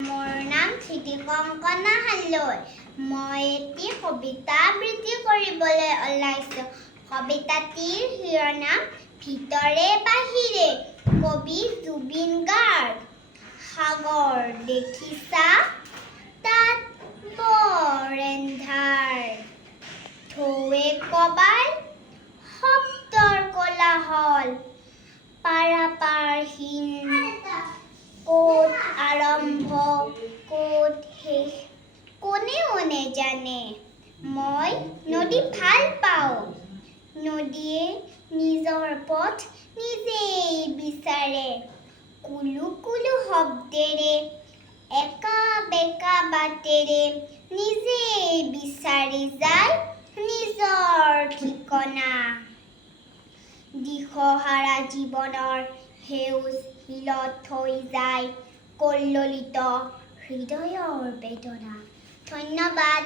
মোৰ নাম চিটি কংকনা হালৈ। মই এটি কবিতা আবৃত্তি কৰিবলৈ ওলাইছোঁ। কবিতাটিৰ শিৰোনাম ভিতৰে বাহিৰে। কবি জুবিন গাৰ্গ। সাগৰ দেখিছা তাত বৰ এন্ধাৰ, ঢৌৱে কবাই শব্দৰ কোলাহল, পাৰাপাৰহীন ক'ত আৰম্ভ ক'ত শেষ কোনেও নেজানে। মই নদী ভাল পাওঁ, নদীয়ে নিজৰ পথ নিজেই বিচাৰে। কুলু কুলু শব্দেৰে একা বেকা বাটেৰে নিজেই বিচাৰি যায় নিজৰ ঠিকনা। দিশহাৰা জীৱনৰ সেউজ শিলত থৈ যায় কল্লোলিত হৃদয়ৰ বেদনা। ধন্যবাদ।